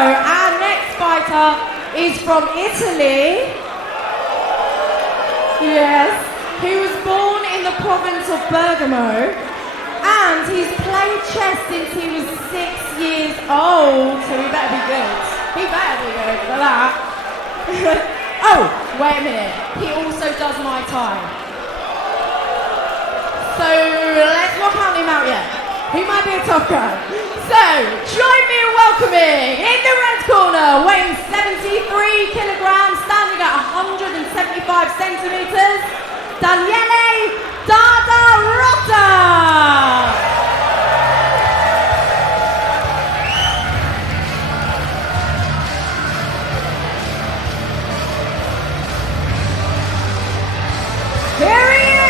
Our next fighter is from Italy. Yes, he was born in the province of Bergamo, and he's played chess since he was 6 years old, so he better be good. He better be good for that. Oh, wait a minute, he also does Muay Thai. So let's not count him out yet. He might be a tough guy. So, join me in welcoming, in the red corner, weighing 73 kilograms, standing at 175 centimeters, Daniele Dada Rota! Here he is!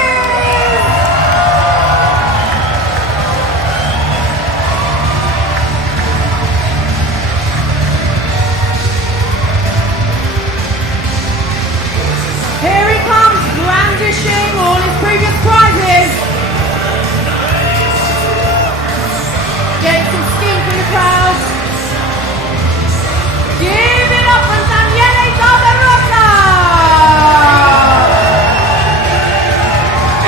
Here he comes, brandishing all his previous prizes. Getting some steam from the crowd. Give it up for Daniele Dada Rota!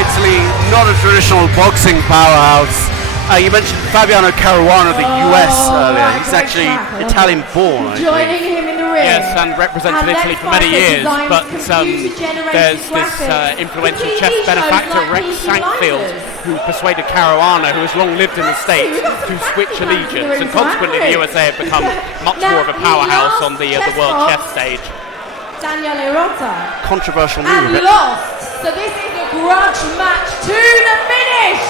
Italy, not a traditional boxing powerhouse. You mentioned Fabiano Caruana of the US earlier. He's actually Italian-born, I believe. Joining him in the ring. Yes, and represented Italy for many years, but there's this influential chess benefactor, Rex Sankfield, who persuaded Caruana, who has long lived in the States, to switch allegiance, and consequently the USA have become much more of a powerhouse on the world chess stage. Daniele Rota. Controversial And move. lost. So this is a grudge match to the finish.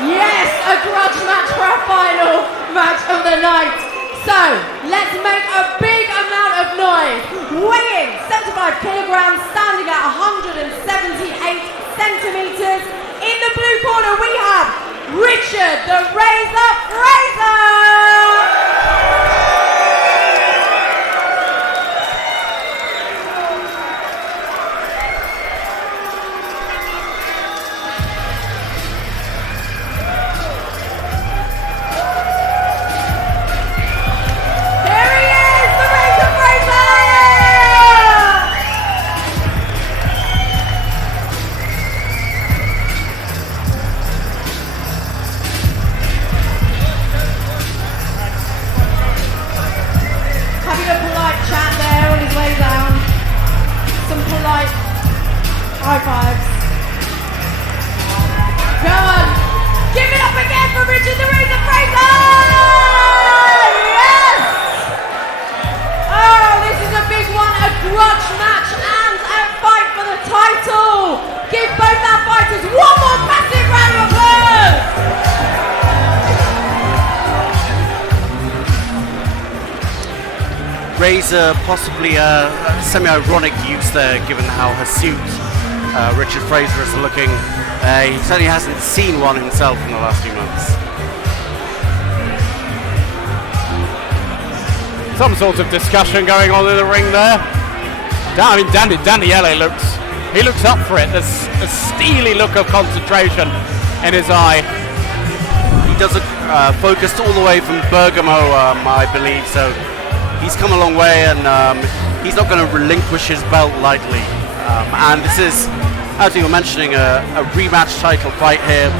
Yes, a grudge match for our final match of the night. So, let's make a big amount of noise. Weighing 75 kilograms, standing at 178 centimeters. In the blue corner, we have Richard the Razor Frazer! High fives. Go on. Give it up again for Richard the Razor Frazer! Yes! Oh, this is a big one. A grudge match and a fight for the title. Give both our fighters one more massive round of applause. Razor, possibly a semi-ironic use there, given how hirsute Richard Frazer is looking. He certainly hasn't seen one himself in the last few months. Some sort of discussion going on in the ring there. Daniele looks up for it. There's a steely look of concentration in his eye. He does focused all the way from Bergamo, I believe, so he's come a long way, and he's not going to relinquish his belt lightly. And this is, as you were mentioning, a rematch title fight here.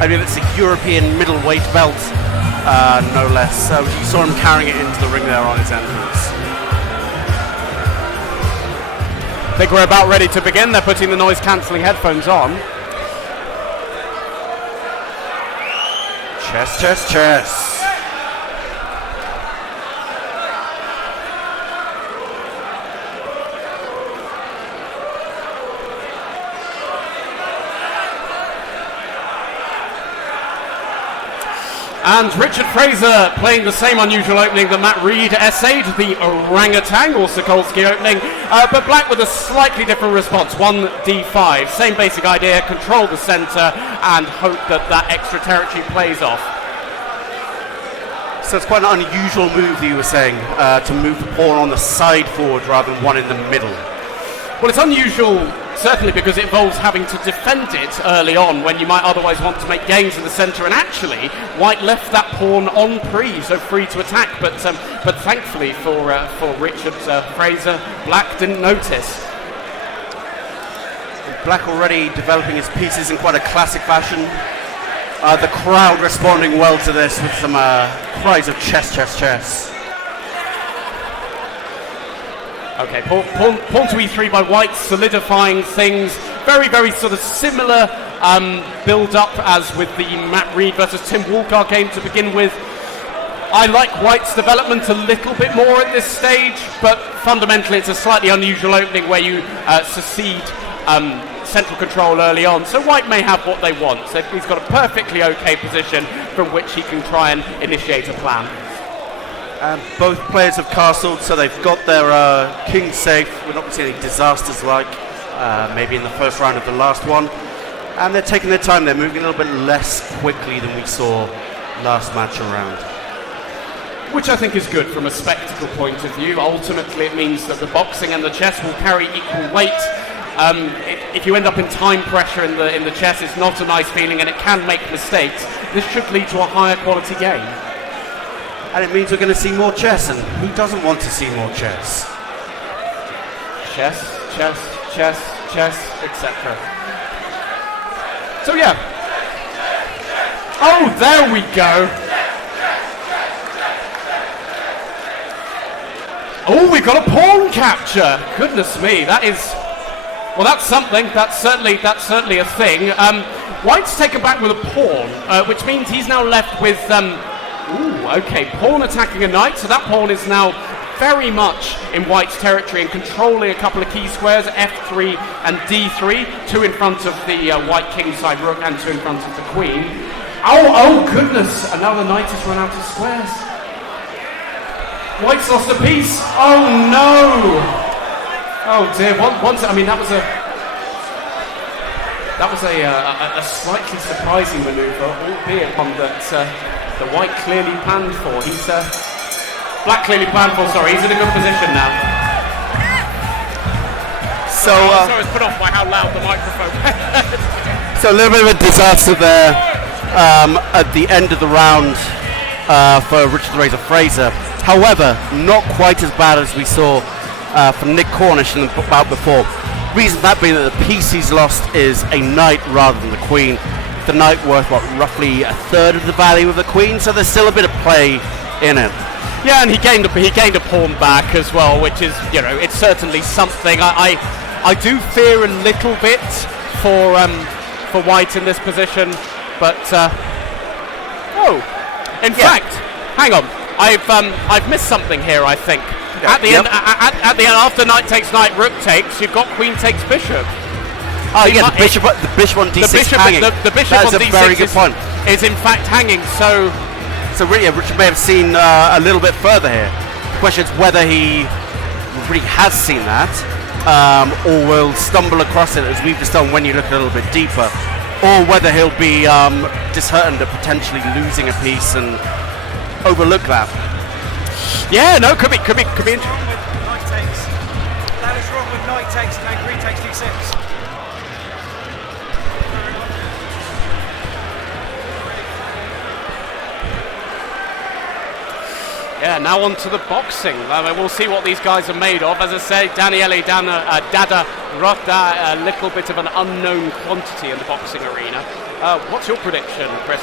I mean, it's a European middleweight belt, no less. So you saw him carrying it into the ring there on his entrance. I think we're about ready to begin. They're putting the noise-cancelling headphones on. Chess, chess, chess. And Richard Frazer playing the same unusual opening that Matt Reed essayed, the orangutan or Sokolsky opening, but Black with a slightly different response, 1d5. Same basic idea, control the centre and hope that extra territory plays off. So it's quite an unusual move that you were saying, to move the pawn on the side forward rather than one in the middle. Well, it's unusual certainly because it involves having to defend it early on when you might otherwise want to make gains in the centre. And actually, White left that pawn on pre, so free to attack. But thankfully for Richard Frazer, Black didn't notice. Black already developing his pieces in quite a classic fashion. The crowd responding well to this with some cries of chess, chess, chess. Okay, pawn to e3 by White, solidifying things. Very, very sort of similar build-up as with the Matt Reed versus Tim Woolgar game to begin with. I like White's development a little bit more at this stage, but fundamentally it's a slightly unusual opening where you secede central control early on. So White may have what they want. So he's got a perfectly okay position from which he can try and initiate a plan. Both players have castled, so they've got their king safe. We're not seeing any disasters like maybe in the first round of the last one. And they're taking their time. They're moving a little bit less quickly than we saw last match around. Which I think is good from a spectacle point of view. Ultimately, it means that the boxing and the chess will carry equal weight. If you end up in time pressure in the chess, it's not a nice feeling, and it can make mistakes. This should lead to a higher quality game. And it means we're going to see more chess, and who doesn't want to see more chess? Chess, chess, chess, chess, etc. So yeah. Oh, there we go. Oh, we've got a pawn capture. Goodness me, that is... Well, that's something. That's certainly a thing. White's taken back with a pawn, which means he's now left with... pawn attacking a knight. So that pawn is now very much in White's territory and controlling a couple of key squares, F3 and D3. Two in front of the White kingside rook and two in front of the queen. Oh, goodness. Another knight has run out of squares. White's lost a piece. Oh, no. Oh dear, I mean that was a slightly surprising manoeuvre, albeit one that the White clearly planned for. Black clearly planned for. Sorry, he's in a good position now. So I was put off by how loud the microphone. So a little bit of a disaster there at the end of the round for Richard the Razor Frazer. However, not quite as bad as we saw for Nick Cornish in the bout before. Reason that being that the piece he's lost is a knight rather than the queen. The knight worth roughly a third of the value of the queen, so there's still a bit of play in it. Yeah, and he gained a pawn back as well, which is, it's certainly something. I do fear a little bit for White in this position, but in fact, hang on, I've missed something here, I think. At the end, after knight takes knight, rook takes, you've got queen takes bishop. Oh yeah, the bishop on d6 hanging. The bishop on d6 a very good point. Is in fact hanging. So really, Richard may have seen a little bit further here. The question is whether he really has seen that, or will stumble across it as we've just done when you look a little bit deeper, or whether he'll be disheartened at potentially losing a piece and overlook that. Yeah, no, could be interesting. Knight takes. That is wrong with knight takes and then queen takes d6. Yeah, now on to the boxing. We'll see what these guys are made of. As I say, Daniele, Dada, Rota, a little bit of an unknown quantity in the boxing arena. What's your prediction, Chris?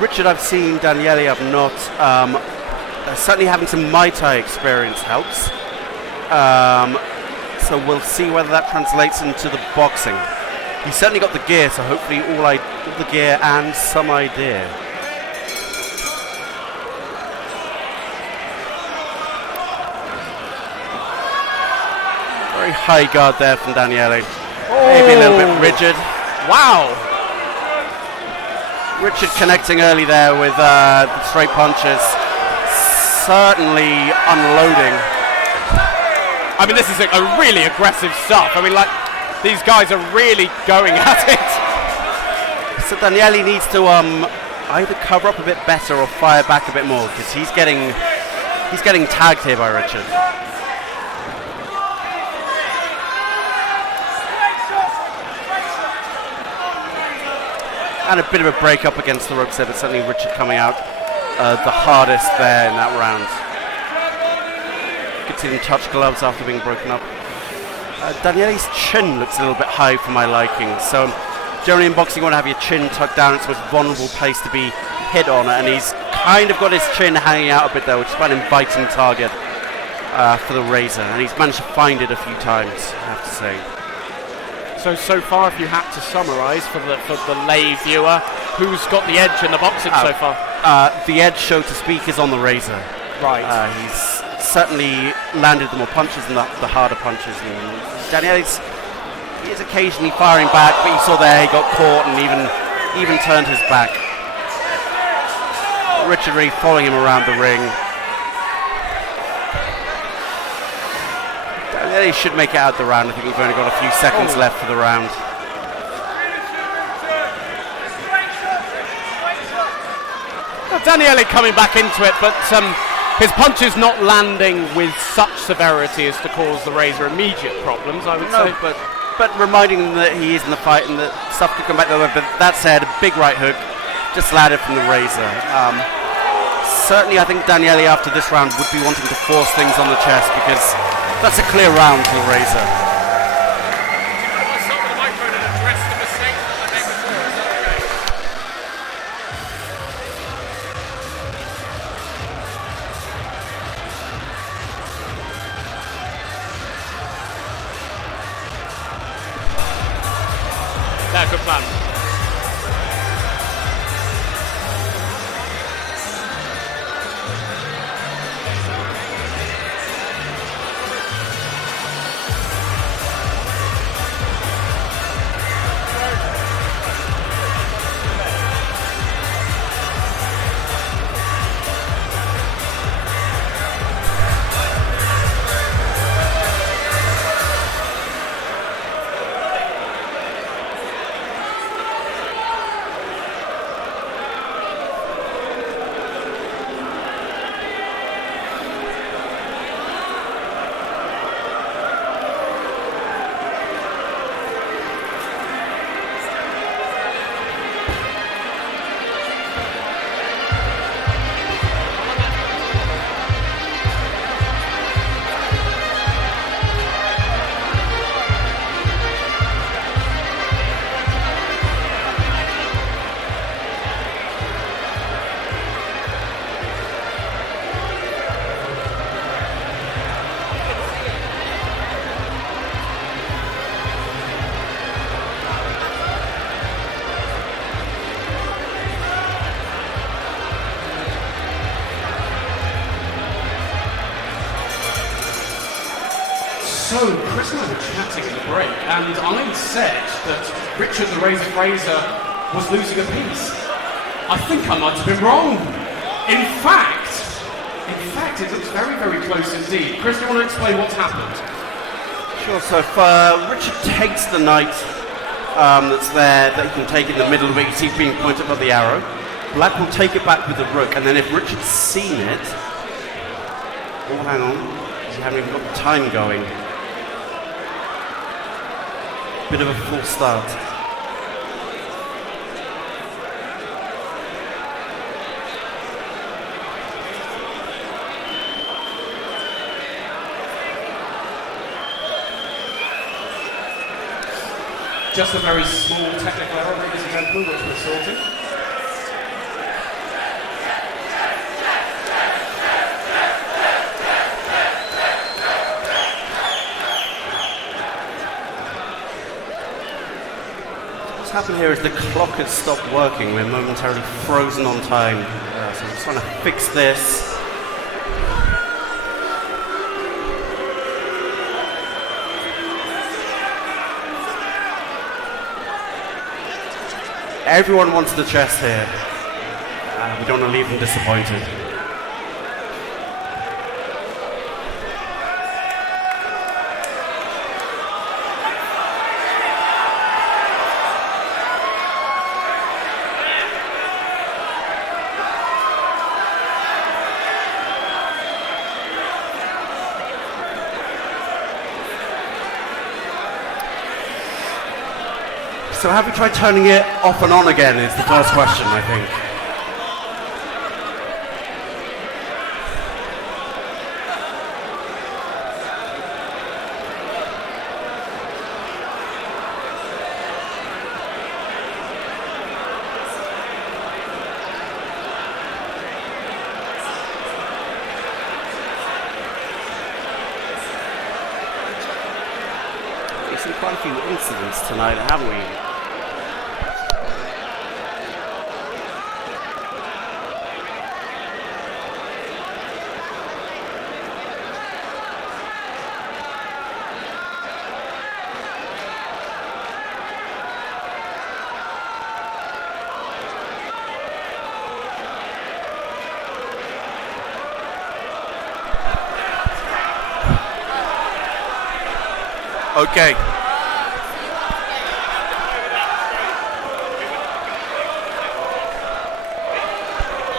Richard, I've seen. Daniele, I've not. Certainly having some Mai Tai experience helps. So we'll see whether that translates into the boxing. He's certainly got the gear, so hopefully all the gear and some idea. Very high guard there from Daniele. Maybe a little bit rigid. Wow. Richard connecting early there with the straight punches. Certainly unloading. I mean, this is a really aggressive stuff. I mean, like, these guys are really going at it. So Daniele needs to either cover up a bit better or fire back a bit more, because he's getting tagged here by Richard. And a bit of a break up against the ropes there, but certainly Richard coming out the hardest there in that round. You could see them touch gloves after being broken up. Daniele's chin looks a little bit high for my liking. So generally in boxing you want to have your chin tucked down. It's the most vulnerable place to be hit on, and he's kind of got his chin hanging out a bit there, which is quite an inviting target for the Frazer, and he's managed to find it a few times, I have to say. So far, if you had to summarise for the lay viewer, who's got the edge in the boxing so far? The edge, so to speak, is on the Frazer. Right. He's certainly landed the more punches and the harder punches. And Daniele's is occasionally firing back, but you saw there he got caught and even turned his back. Richard really following him around the ring. Daniele should make it out the round. I think we've only got a few seconds left for the round. Daniele coming back into it, but his punch is not landing with such severity as to cause the Frazer immediate problems, I would say. But reminding him that he is in the fight and that stuff could come back the other way. But that said, a big right hook just landed from the Frazer. Certainly, I think Daniele after this round would be wanting to force things on the chest, because that's a clear round for the Frazer. Yeah, good plan. So, Chris and I were chatting in the break, and I said that Richard the Razor Frazer was losing a piece. I think I might have been wrong. In fact, it looks very, very close indeed. Chris, do you want to explain what's happened? Sure, so if Richard takes the knight that's there, that he can take in the middle of it, you see being pointed up the arrow, Black will take it back with the rook, and then if Richard's seen it, oh, hang on, you haven't even got the time going. Bit of a full start. Just a very small technical error, ladies and gentlemen, which we're sorting. What's happened here is the clock has stopped working. We're momentarily frozen on time. So I'm just trying to fix this. Everyone wants the chest here. We don't want to leave them disappointed. So have you tried turning it off and on again is the first question, I think. We've seen quite a few incidents tonight, haven't we? Okay.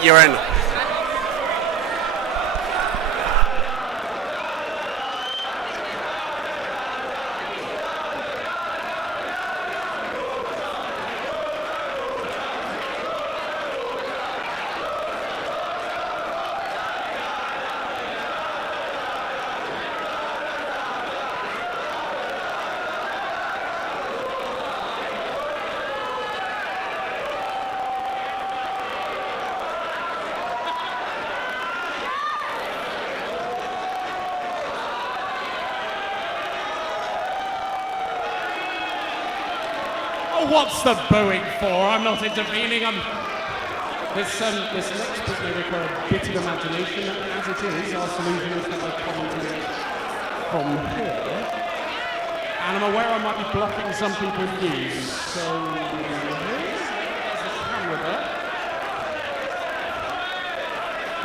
You're in. What's the booing for? I'm not intervening. This next bit may require a bit of imagination. As it is, our solution is that I commentate from here. And I'm aware I might be blocking some people's views. So there's a camera there.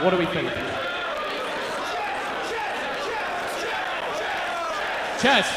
What do we think? Chess.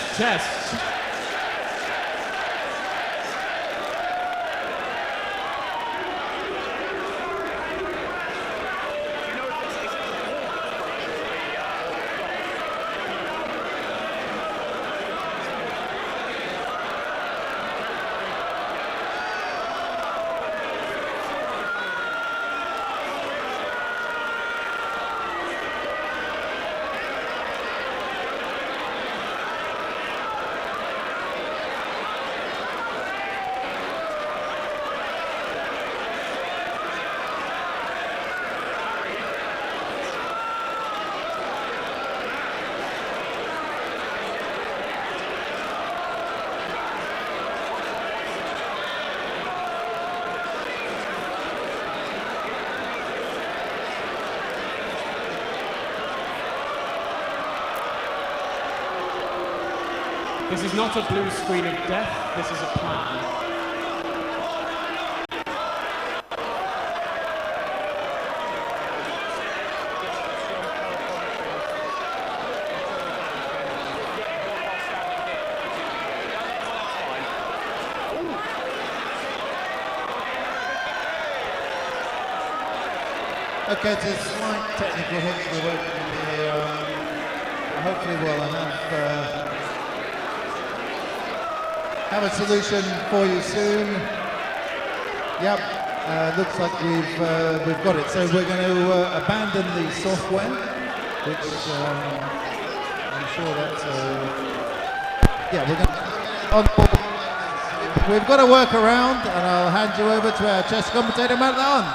This is not a blue screen of death, this is a plan. Okay, it's a slight technical hitch we're working with here. Hopefully we'll have a solution for you soon. Yep, looks like we've got it. So we're going to abandon the software, which I'm sure that's yeah. We're going to we've got to work around, and I'll hand you over to our chess commentator, Madeline.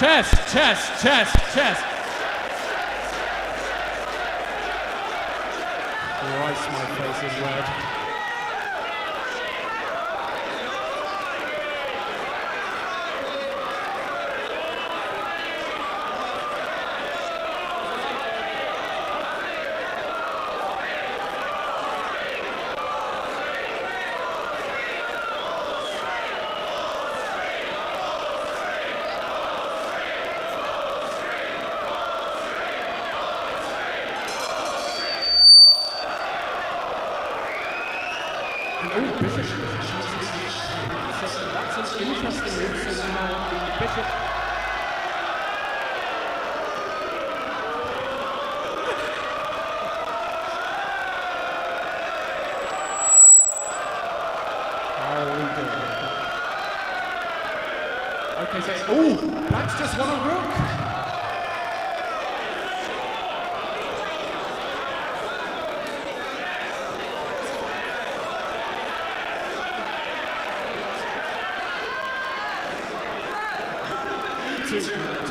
Chess. Christ, my face is red. That's an interesting move. So now the bishop. Okay, so, ooh, Black's just won a rook.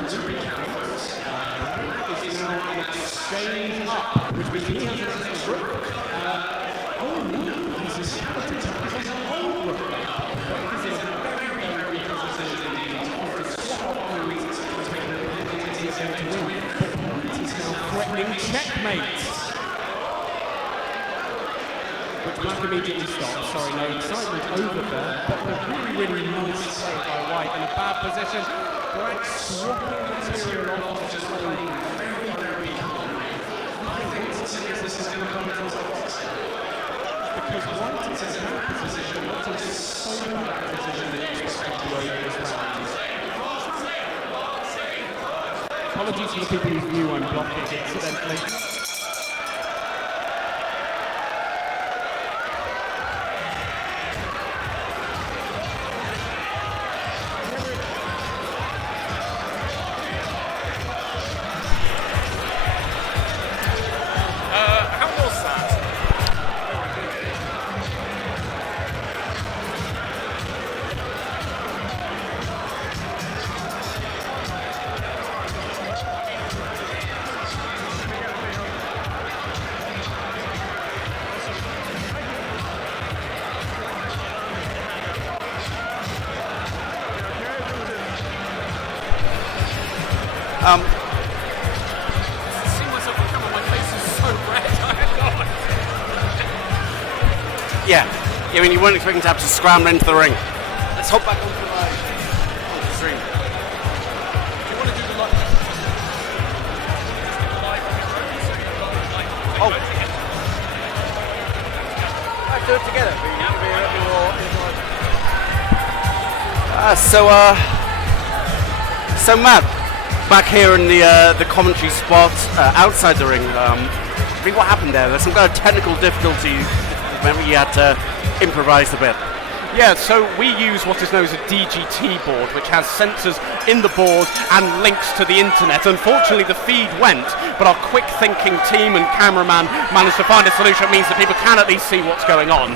To recap, is now an exchange up, which means he has a rook. Oh no, he's a skeleton. He's an old rook. Black is in a very, very weak position indeed. He's offered to swap on the reasons he's making a ability to win. But Bout is now threatening checkmate. Which Black immediately stops. Sorry, no excitement over there. But a really, really nice play by White in a bad position. Black swapping material off just playing very, very calmly. I think this is going to come into the box. Because White is in that position, White is so bad position that you expect to over this round. Apologies for the people who knew I'm blocking incidentally. See myself on camera, my face is so red. Yeah, I mean, you weren't expecting to have to scramble into the ring. Let's hop back onto the stream. Do you want to do the live? Oh. Let's do it together. So Matt, back here in the commentary spot outside the ring. I mean, what happened there? There's some kind of technical difficulty. Remember, you had to improvise a bit. Yeah, so we use what is known as a DGT board, which has sensors in the board and links to the internet. Unfortunately, the feed went, but our quick-thinking team and cameraman managed to find a solution that means that people can at least see what's going on.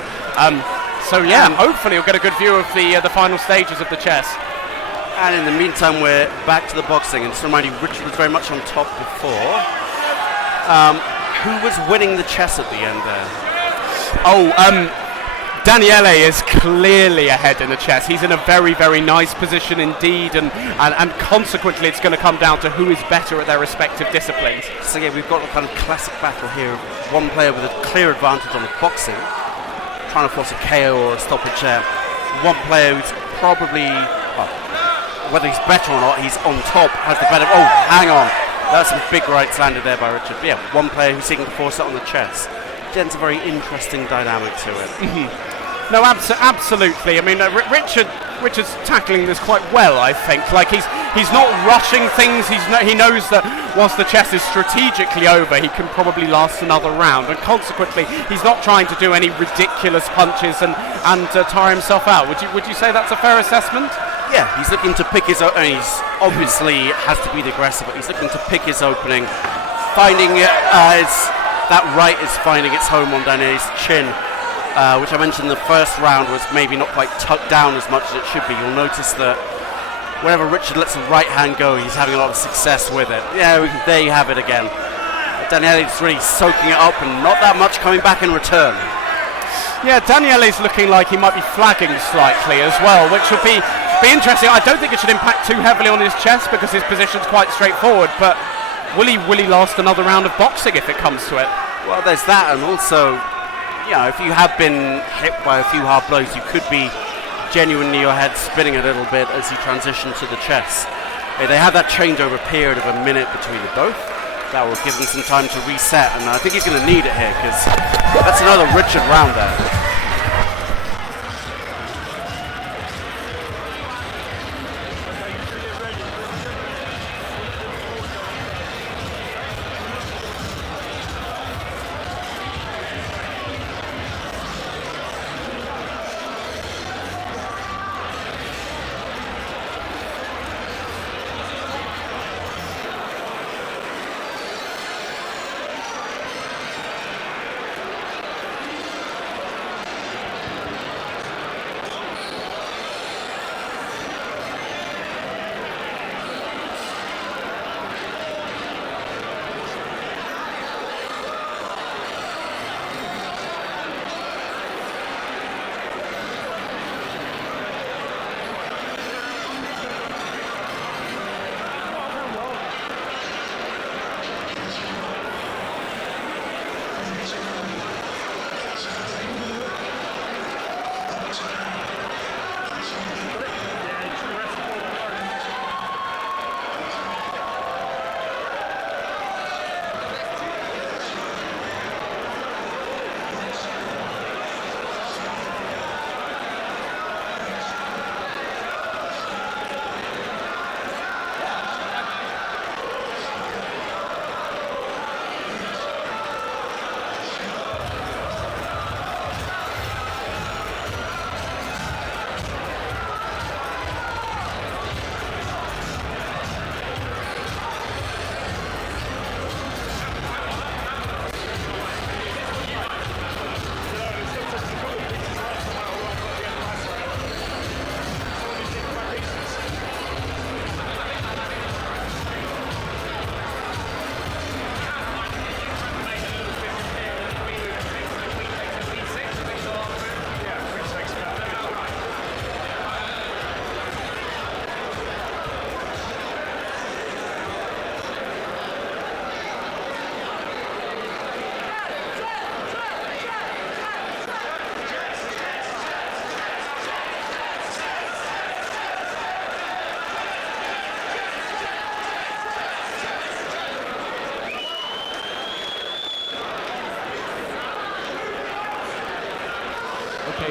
So yeah, hopefully we'll get a good view of the final stages of the chess. And in the meantime, we're back to the boxing. And just to remind you, Richard was very much on top before. Who was winning the chess at the end there? Daniele is clearly ahead in the chess. He's in a very, very nice position indeed, and consequently it's going to come down to who is better at their respective disciplines. So yeah, we've got a kind of classic battle here of one player with a clear advantage on the boxing, trying to force a KO or a stoppage there. One player who's probably, whether he's better or not, he's on top, has the better. Oh, hang on. That's some big rights landed there by Richard. But yeah, one player who's seeking to force it on the chess. Gents, a very interesting dynamic to it. No, absolutely. I mean, Richard's tackling this quite well, I think. Like, he's not rushing things. He knows that whilst the chess is strategically over, he can probably last another round, and consequently, he's not trying to do any ridiculous punches and tire himself out. Would you say that's a fair assessment? Yeah, he's looking to pick his. He's obviously has to be the aggressor, but he's looking to pick his opening, finding that right is finding its home on Daniele's chin, which I mentioned in the first round was maybe not quite tucked down as much as it should be. You'll notice that whenever Richard lets the right hand go, he's having a lot of success with it. Yeah, there you have it again. Daniele's really soaking it up and not that much coming back in return. Yeah, Daniele's looking like he might be flagging slightly as well, which would be interesting. I don't think it should impact too heavily on his chest because his position's quite straightforward, but will he last another round of boxing if it comes to it? Well, there's that, and also, you know, if you have been hit by a few hard blows, you could be genuinely your head spinning a little bit as you transition to the chess. They have that changeover period of a minute between the both. That will give them some time to reset, and I think he's going to need it here because that's another Richard round there.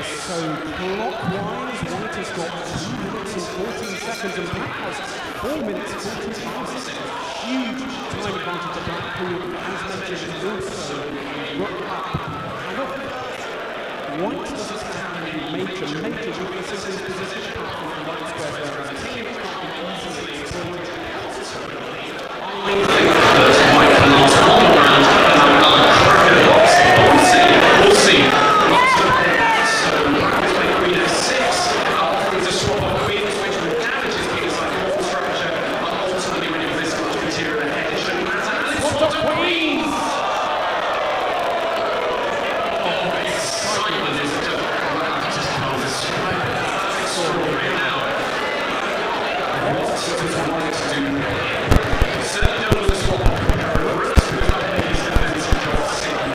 So clockwise, White has got 2 minutes and 14 seconds and Black has 4 minutes and 45 seconds. Huge time advantage to Blackpool, as mentioned, also Rook up. However, White doesn't have any major weaknesses in his position, apart from the white squares where his team can't be easily exploited. White cannot hold around we'll see. So Black is playing queen f6, offering to swap off queens, which will damage his king's like structure, but ultimately when you risk much material ahead, it shouldn't matter. And it's swapped up queens! Simon is just can't describe it. Extraordinary now. What does White do? Certainly done with the swap. Rooks with that piece defensive job, single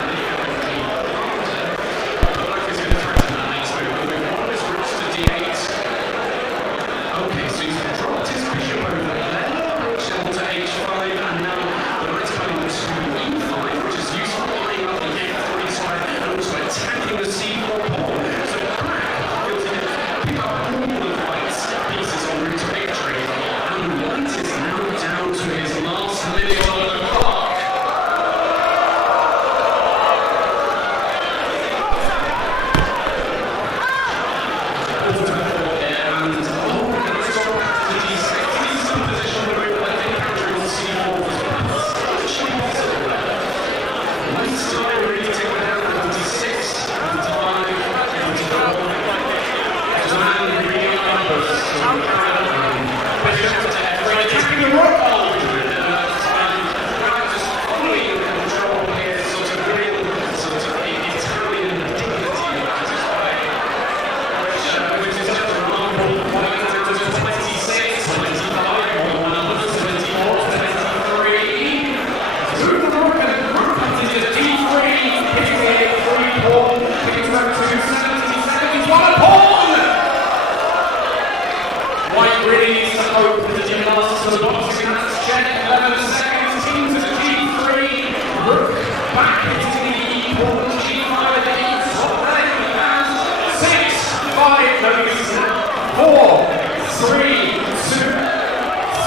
Black is going to threaten that next move. Moving on is Rooks to d8. Okay, so he's dropped his bishop over there, Rooks to h5, and now the Knight's going to e5, which is useful lining up the f3 side and also attacking the c4 pawn. So Black feels he can pick up all of White's pieces en route to victory, and White is now down to his last minute on the clock.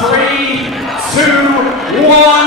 Three, two, one.